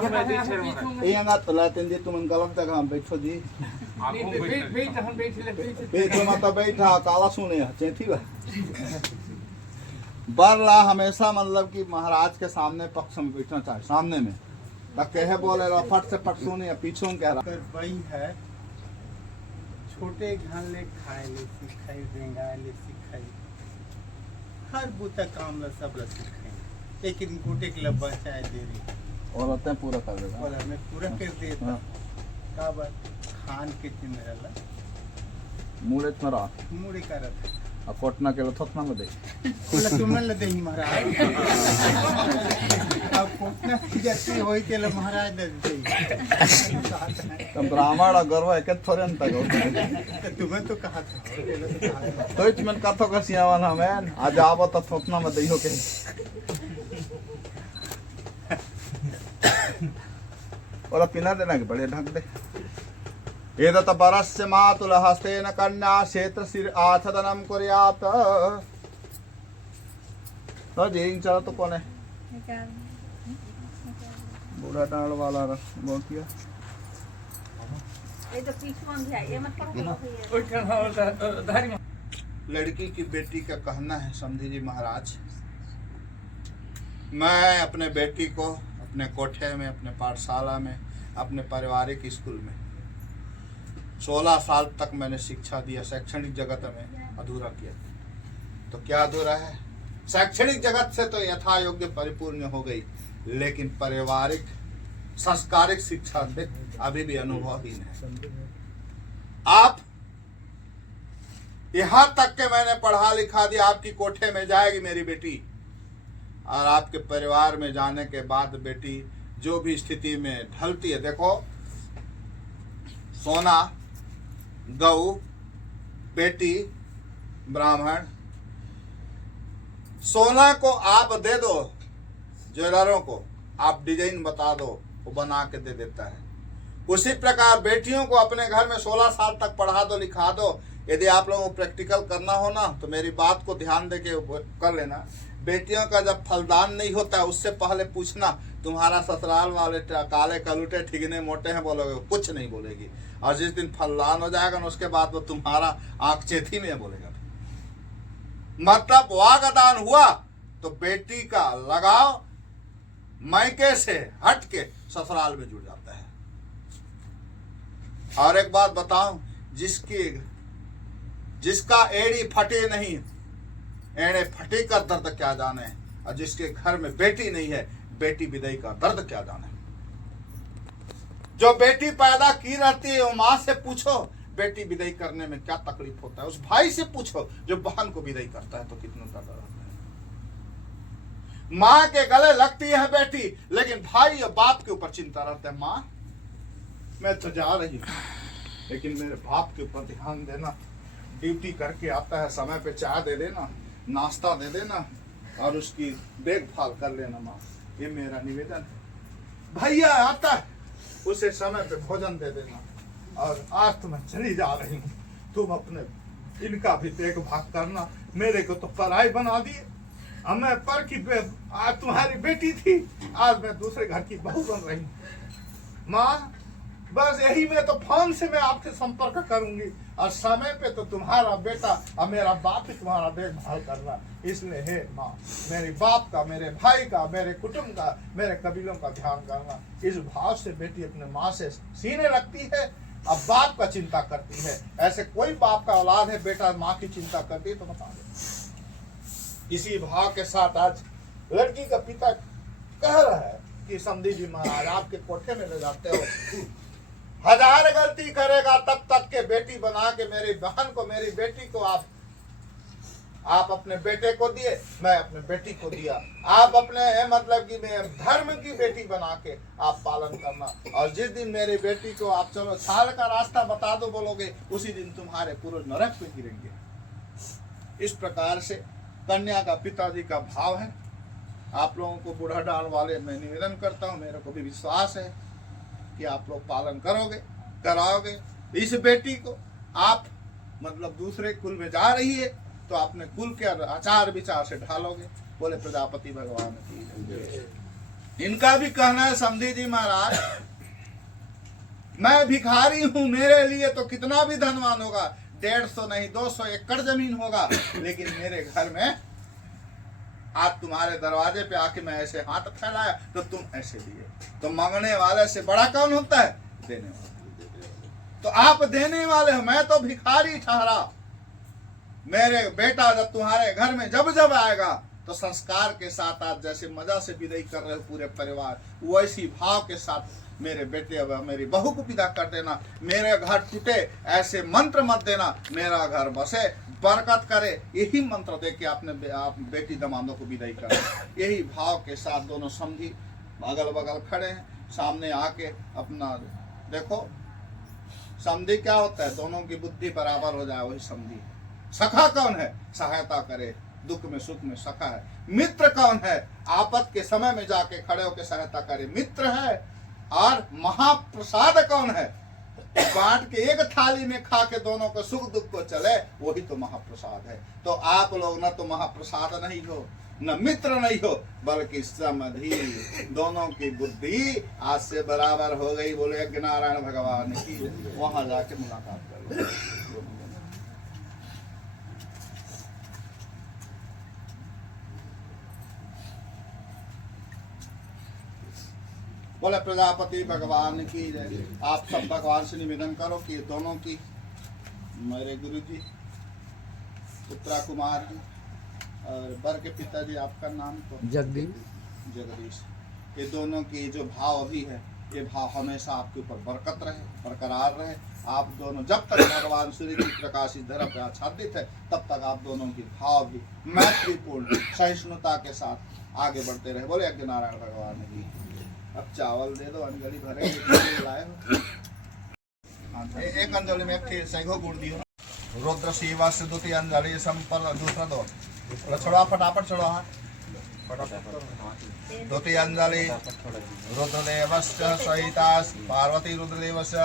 ये अंगा तला तेंदे तुम गलत जगह हम बैठो जी बैठो मत बैठा काला सुने चेथी बा बरला हमेशा मतलब कि महाराज के सामने पक्ष में बैठना चाहिए सामने में तक कहे बोले रहा फट से फट सुने या पीछे कह रहा वही है छोटे घान ले खाए ले सिखाई रेंगाए ले सिखाई हर बुता काम ला सब ला सिखाई लेकिन गोटे के लब बचाए दे रही और अतः पूरा कर देगा और हमें पूरा कर देता का बात खान के चिन्हला मूले मरा मुड़ी करत अब कोटना के थोतना में दे बोला तुमन ल देही महाराज अब कोटना की जाती होई के ल महाराज दे देही तो ब्राह्मण गर्व है के थोड़े अंत तक तुम्हें तो कहा था तो इचमन कथो का सियावन हमें आज आवो तो थोतना में दइयो के और पिना देना के बड़े ढंग दे एतत परस्य मातुल हस्तेन कन्या क्षेत्र सिर आच्छदनम कुर्यात् तो जेइंग चला तो कौन है बूढ़ा डाल वाला बोल किया ये तो पीछे है ये मत करो लड़की की बेटी का कहना है समझी जी महाराज मैं अपने बेटी को अपने कोठे में अपने पाठशाला में अपने पारिवारिक स्कूल में 16 साल तक मैंने शिक्षा दिया शैक्षणिक जगत में अधूरा किया तो क्या अधूरा है शैक्षणिक जगत से तो यथा योग्य परिपूर्ण हो गई लेकिन पारिवारिक संस्कारिक शिक्षा से अभी भी अनुभवहीन है आप यहां तक के मैंने पढ़ा लिखा दिया आपकी कोठे में जाएगी मेरी बेटी और आपके परिवार में जाने के बाद बेटी जो भी स्थिति में ढलती है देखो सोना गऊ बेटी ब्राह्मण सोना को आप दे दो ज्वेलरों को आप डिजाइन बता दो वो बना के दे देता है उसी प्रकार बेटियों को अपने घर में 16 साल तक पढ़ा दो लिखा दो यदि आप लोगों को प्रैक्टिकल करना हो ना तो मेरी बात को ध्यान दे के कर लेना बेटियों का जब फलदान नहीं होता उससे पहले पूछना तुम्हारा ससुराल वाले काले कलूटे ठिगने मोटे हैं बोलोगे कुछ नहीं बोलेगी और जिस दिन फलदान हो जाएगा ना उसके बाद वो तुम्हारा आंख चेथी में बोलेगा मतलब वागदान हुआ तो बेटी का लगाव मायके से हट के ससुराल में जुड़ जाता है और एक बात बताऊं जिसका एड़ी फटे नहीं एड़े फटे का दर्द क्या जाने और जिसके घर में बेटी नहीं है बेटी विदाई का दर्द क्या जाने जो बेटी पैदा की रहती है वो माँ से पूछो बेटी विदाई करने में क्या तकलीफ होता है उस भाई से पूछो जो बहन को विदाई करता है तो कितना दर्द रहता है माँ के गले लगती है बेटी लेकिन भाई और बाप के ऊपर चिंता रहता है माँ मैं तो जा रही हूँ लेकिन मेरे बाप के ऊपर ध्यान देना ड्यूटी करके आता है समय पे चाय दे देना नाश्ता दे देना और उसकी देखभाल कर लेना माँ ये मेरा निवेदन है भैया आता है उसे समय पे भोजन दे देना और आज तो मैं चली जा रही हूँ तुम अपने इनका भी देखभाल करना मेरे को तो पराई बना दिए अब मैं पर की आज तुम्हारी बेटी थी आज मैं दूसरे घर की बहू बन रही हूँ माँ बस यही में तो फोन से मैं आपसे संपर्क करूंगी और समय पे तो तुम्हारा बेटा और मेरा बाप ही तुम्हारा देखभाल करना इसलिए हे माँ मेरे बाप का मेरे भाई का मेरे कुटुंब का मेरे कबीलों का ध्यान करना इस भाव से बेटी अपने माँ से सीने लगती है अब बाप का चिंता करती है ऐसे कोई बाप का औलाद है बेटा माँ की चिंता करती है तो बता दो इसी भाव के साथ आज लड़की का पिता कह रहा है कि समधी जी महाराज आपके कोठे में ले जाते हो 1000 गलती करेगा तब तक के बेटी बना के मेरी बहन को मेरी बेटी को आप अपने बेटे को दिए मैं अपने बेटी को दिया आप अपने मतलब कि मैं धर्म की बेटी बना के आप पालन करना और जिस दिन मेरी बेटी को आप चलो साल का रास्ता बता दो बोलोगे उसी दिन तुम्हारे पूरे नरक में गिरेंगे इस प्रकार से कन्या का पिताजी का भाव है आप लोगों को बूढ़ा डाल वाले मैं निवेदन करता हूँ मेरे को भी विश्वास है कि आप लोग पालन करोगे कराओगे इस बेटी को आप मतलब दूसरे कुल में जा रही है तो अपने कुल के आचार विचार से ढालोगे बोले प्रजापति भगवान की इनका भी कहना है समधी जी महाराज, मैं भिखारी हूं, मेरे लिए तो कितना भी धनवान होगा, 150 नहीं 200 एकड़ जमीन होगा, लेकिन मेरे घर में आज तुम्हारे दरवाजे पे आके मैं ऐसे हाथ फैलाया तो तुम ऐसे दिए। तो मांगने वाले से बड़ा कौन होता है? देने वाला। तो आप देने वाले हो, मैं तो भिखारी ठहरा। मेरे बेटा जब तुम्हारे घर में जब जब आएगा तो संस्कार के साथ आप जैसे मजा से विदाई कर रहे हो पूरे परिवार, वैसी भाव के साथ मेरे बेटे अब मेरी बहू को विदा कर देना। मेरे घर टूटे ऐसे मंत्र मत देना, मेरा घर बसे बरकत करे, यही मंत्र दे के आपने आप बेटी दमादों को विदाई कर। यही भाव के साथ दोनों समधी अगल बगल खड़े हैं, सामने आके अपना देखो। समधी क्या होता है? दोनों की बुद्धि बराबर हो जाए, वही समधी। सखा कौन है? सहायता करे, दुख में सुख में सखा है। मित्र कौन है? आपद के समय में जाके खड़े होकर सहायता करे, मित्र है। और महाप्रसाद कौन है? बांट के एक थाली में खा के दोनों को सुख दुख को चले, वही तो महाप्रसाद है। तो आप लोग न तो महाप्रसाद नहीं हो, न मित्र नहीं हो, बल्कि समधी। दोनों की बुद्धि आज से बराबर हो गई। बोले यज्ञ नारायण भगवान की। वहां जाके मुलाकात करो। बोले प्रजापति भगवान की जय। आप सब भगवान से निवेदन करो कि दोनों की, मेरे गुरु जी पुत्रा कुमार जी और बर के पिताजी, आपका नाम तो जगदीश, ये दोनों की जो भाव अभी है, ये भाव हमेशा आपके ऊपर बरकत रहे, बरकरार रहे। आप दोनों जब तक भगवान सूर्य की प्रकाशित धरा पे आच्छादित है, तब तक आप दोनों की भाव भी मैत्रीपूर्ण सहिष्णुता के साथ आगे बढ़ते रहे। बोले यज्ञ नारायण भगवान की। अब चावल दे दो, अंजलि भरे लाए हो। एक अंजलि में एक सैगो गुड़ दियो। रुद्र शिवा से द्वितीय अंजलि संपन्न, दूसरा दो छोड़ा, फटाफट छोड़ो हाथ। द्वितीय अंजलि रुद्रदेवस्य सहिता पार्वती रुद्रदेवस्य।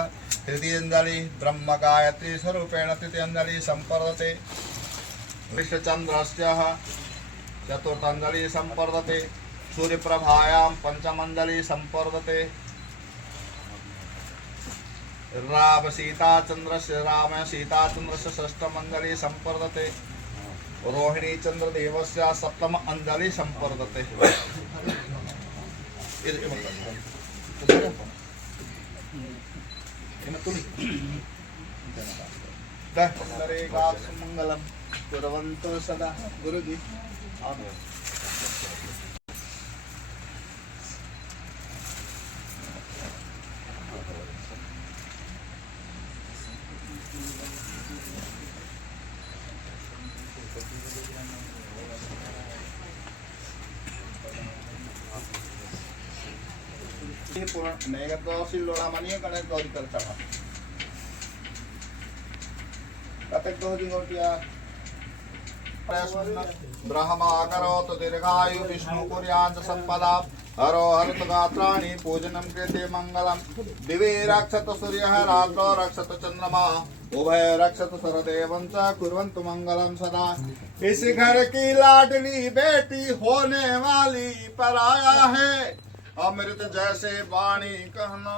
तृतीय अंजलि ब्रह्म गायत्री स्वरूपेण तृतीय अंजलि संपर्दते। विश्वचंद्रस्य चतुर्थ अंजलि संपर्दते। सूर्य प्रभायां पंचमंजलि संपर्दते। राम सीता चंद्रस्य राम सीता चंद्रस्य षष्ठम अंजलि संपर्दते। रोहिणी चंद्र देवस्य सप्तम अंजलि संपर्दते। मंगलम कुर्वन्तु सदा। गुरुजी लोड़ा मानिए गणेश गौरी करता है। ब्रह्मा करोतु दीर्घायु विष्णु कुर्यात् संपदा। हरो हरित गात्राणि पूजनं कृते मंगलम। दिवे रक्षत सूर्यः रात्रौ रक्षत चंद्रमा। उभय रक्षत सरदेवं च कुर्वन्तु मंगलम सदा। इस घर की लाडली बेटी होने वाली पराया है। अमृत जैसे वाणी कहना,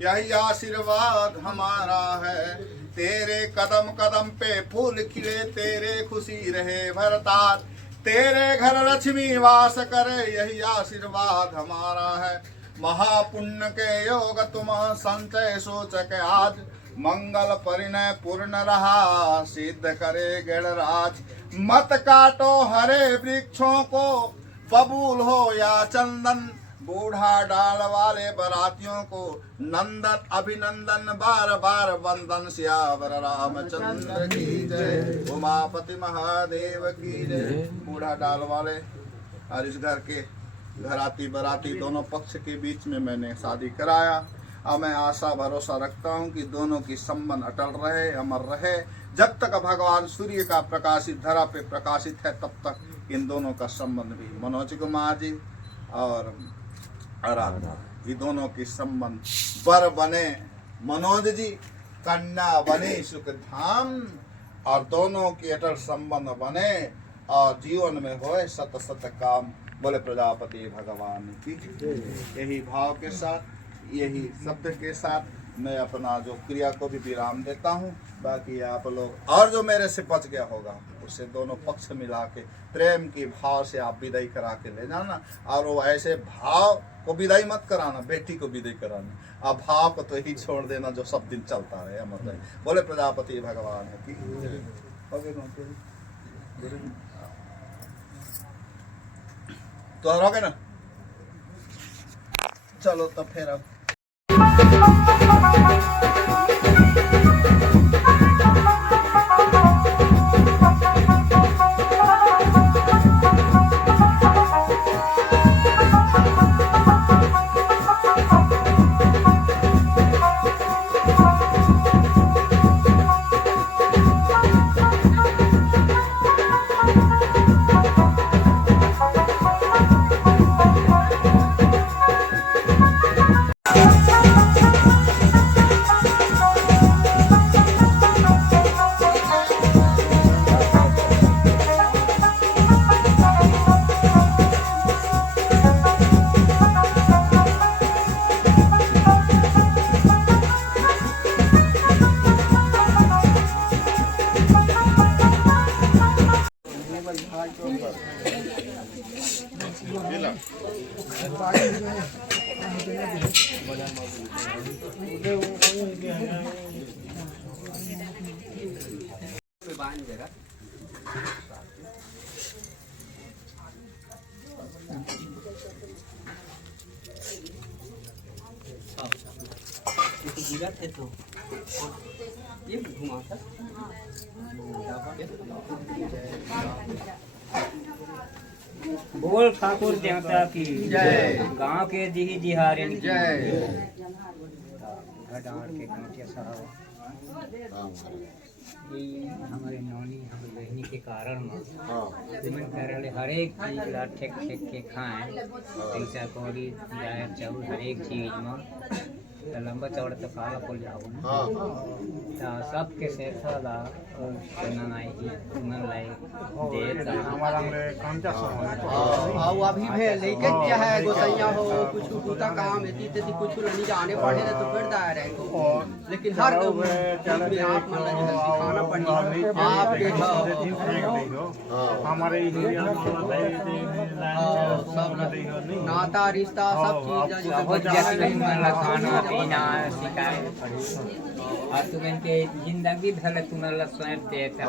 यही आशीर्वाद हमारा है। तेरे कदम कदम पे फूल खिले, तेरे खुशी रहे भरतार। तेरे घर लक्ष्मी वास करे, यही आशीर्वाद हमारा है। महापुण्य के योग तुम संचय सोचक आज। मंगल परिणय पूर्ण रहा, सिद्ध करे गणराज। मत काटो हरे वृक्षों को, बबूल हो या चंदन। बूढ़ा डाल वाले बरातियों को नंदन अभिनंदन, बार बार वंदन। सियावर रामचंद्र की जय, उमापति महादेव की जय। बूढ़ा डाल वाले और इस घर के घराती बराती दोनों पक्ष के बीच में मैंने शादी कराया। अब मैं आशा भरोसा रखता हूँ कि दोनों की संबंध अटल रहे, अमर रहे। जब तक भगवान सूर्य का प्रकाशित धरा पे प्रकाशित है, तब तक इन दोनों का संबंध भी। मनोज कुमार जी और आराधना, ये दोनों की संबंध बर बने मनोज जी, कन्या बने सुखधाम। और दोनों की अटल संबंध बने और जीवन में होए सत सत काम। बोले प्रजापति भगवान की। यही भाव के साथ, यही शब्द के साथ मैं अपना जो क्रिया को भी विराम देता हूँ। बाकी आप लोग और जो मेरे से बच गया होगा उसे दोनों पक्ष मिला के प्रेम की भाव से आप विदाई करा के ले जाना। और वो ऐसे भाव को विदाई मत कराना, बेटी को विदाई कराना, आप भाव को तो ही छोड़ देना जो सब दिन चलता रहे, अमर रहे। बोले प्रजापति भगवान की। तो हो गए ना, चलो तो फिर अब बोल ठाकुर देवता की जय, गांव के दिही दिहारिन की जय। घटाड़ के कांटे साहब ये हमारे नौनी हम बहनी के कारण में करे हर एक चीज ला ठेक ठेक के खाएं, पैसा कौड़ी जाए चाउर हर एक चीज में तो लंबा चौड़ा तो काला पड़ जाओ तो सबके से साला और नाई मन लाई दे हमारा कांचा और अभी भी लेके क्या है गोसैया हो कुछ कुता काम इतनी तेती कुछ नहीं जाने पड़े तो फिर दायर है को, लेकिन हर चीज में आप मन जो है सिखाना पड़ेगा आप हमारे नाता रिश्ता सब चीज बहुत जैसे मन खाना पीना सिखाए और तुम्हें के जिंदगी भले तुम्हें स्वयं देता है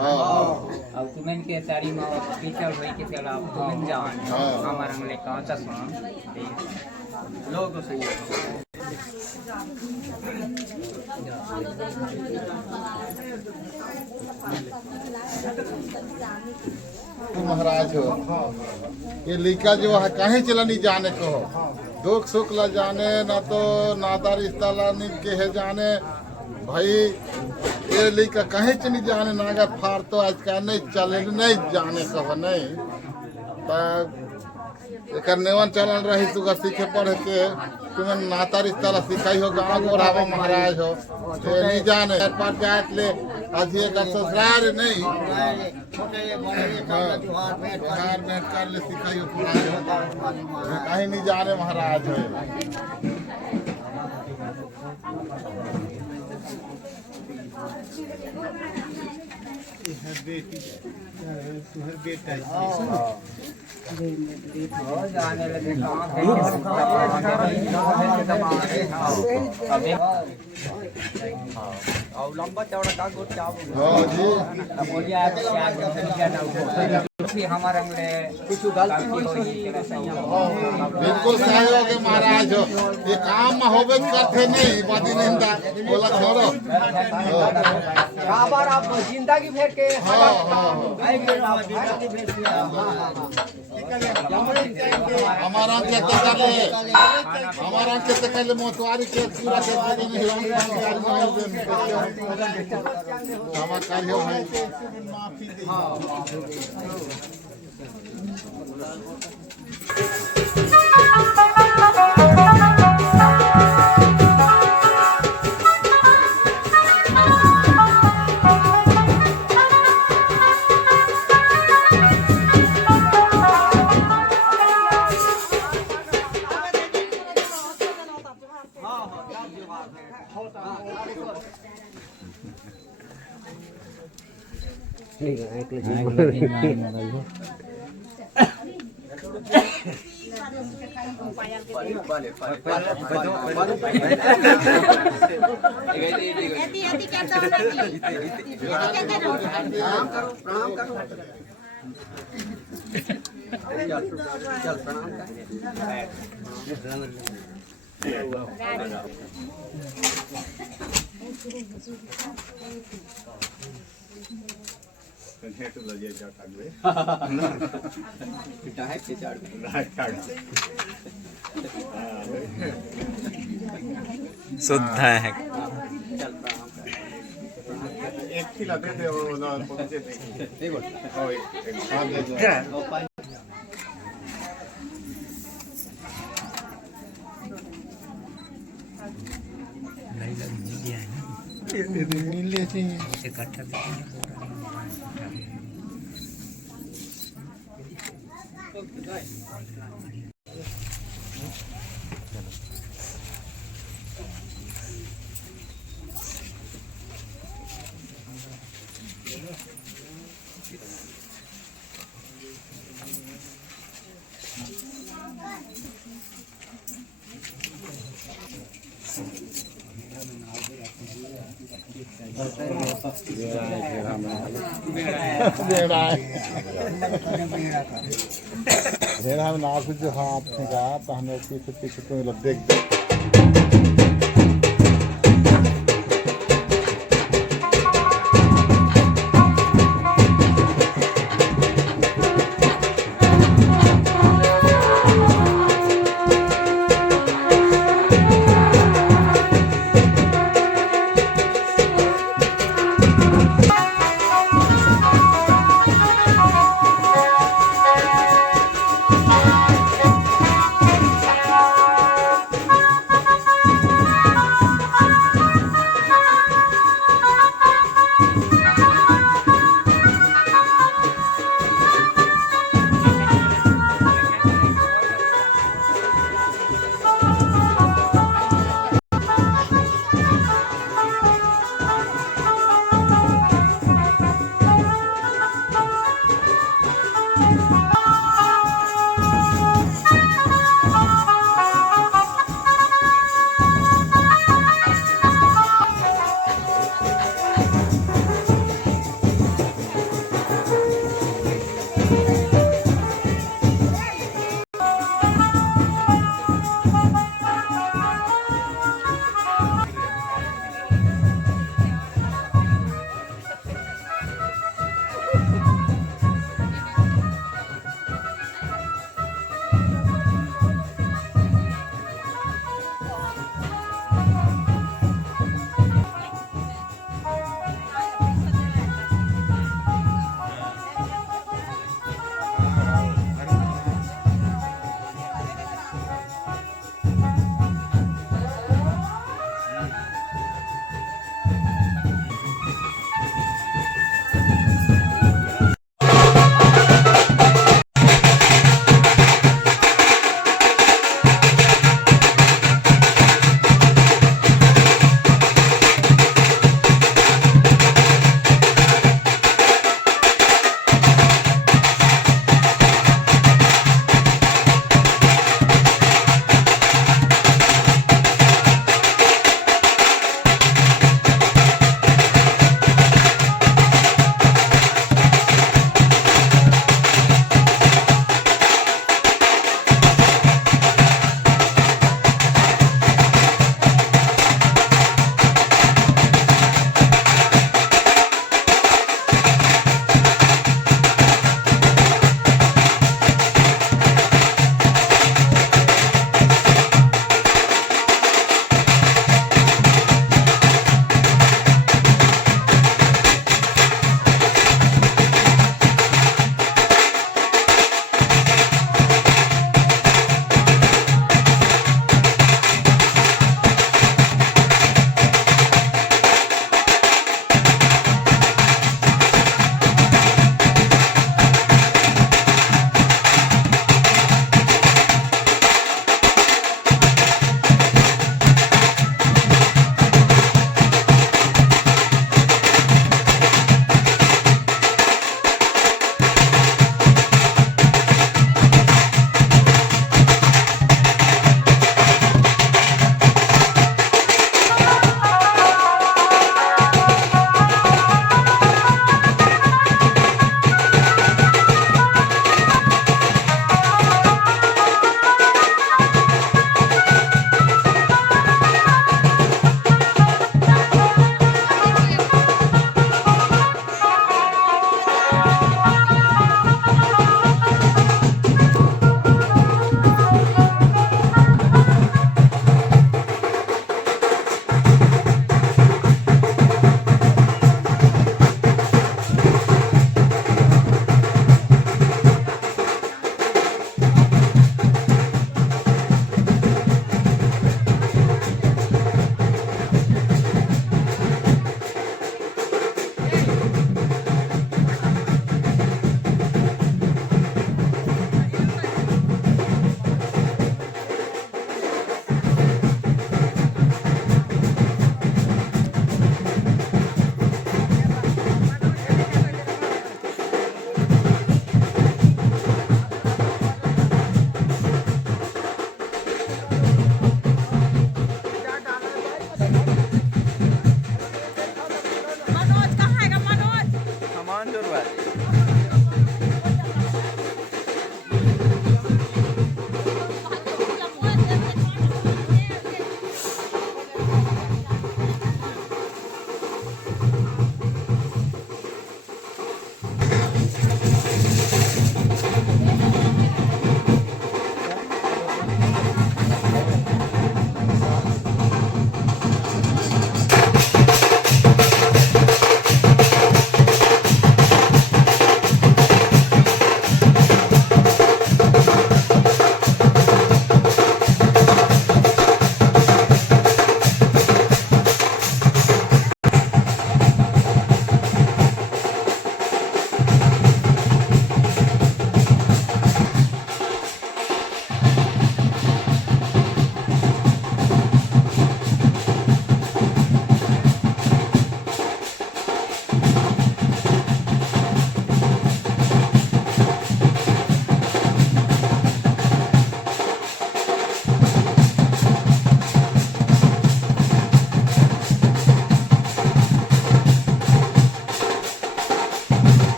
और तुम्हें के तारी में पिछल होई के चला तुम्हें जान हमारा हमले कांचा सुन लोग सही महाराज हो ये लिखा जो है कहीं चला नहीं जाने को हो, दुख सुख ला जाने ना तो नाता रिश्ता ला नहीं के है जाने भाई ये लिखा कहीं च नहीं जाने नागर फार तो आज का नहीं चले नहीं जाने कहो नहीं एक नेवन चलन रही तू सीखे पढ़ के तुम्हें नाता रिश्ता ला सिखाई हो गाँव गोढ़ावा महाराज हो ये नहीं जाने पर जात ले अजी का ससुराल नहीं बिहार में कर ले सिखाई हो कहीं नहीं जाने महाराज है बेटा जाने लगे और लंबा चौड़ा का गोट क्या हमारा कुछ गलती होई बिल्कुल सहयोग है महाराज हो ये काम में होबे करते नहीं बाती निंदा बोला छोड़ो बार आप जिंदगी भर के हमारा के हमारा के मोतवारी के पूरा के हमारा कार्य है माफी प्रणाम करो प्रणाम करो चल प्रणाम शुद्ध है। हम ना कुछ हाथ का तो हमें पीछे पीछे तो देख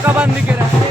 नाका बंद के रहे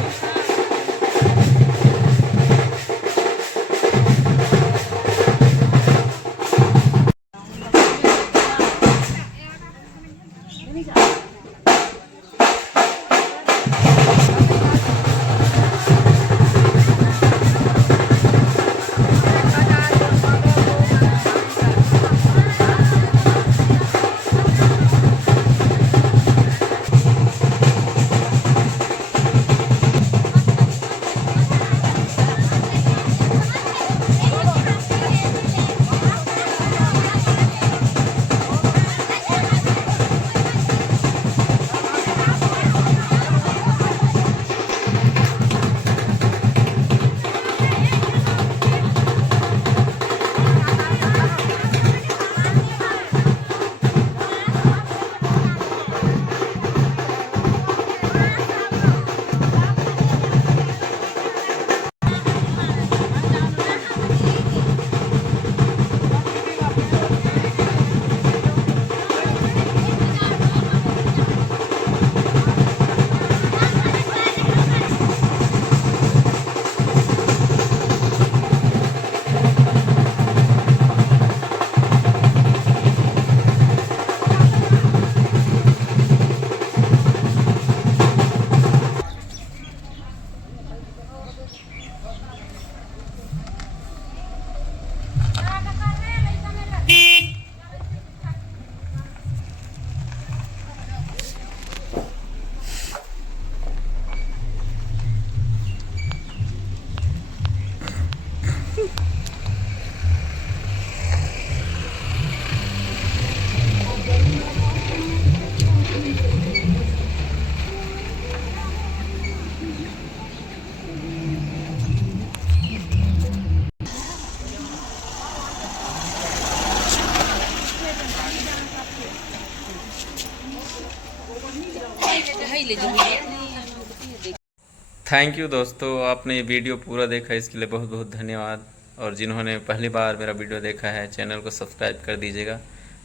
थैंक यू दोस्तों, आपने ये वीडियो पूरा देखा इसके लिए बहुत बहुत धन्यवाद। और जिन्होंने पहली बार मेरा वीडियो देखा है चैनल को सब्सक्राइब कर दीजिएगा,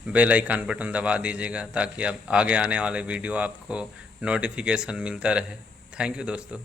बेल आइकन बटन दबा दीजिएगा ताकि अब आगे आने वाले वीडियो आपको नोटिफिकेशन मिलता रहे। थैंक यू दोस्तों।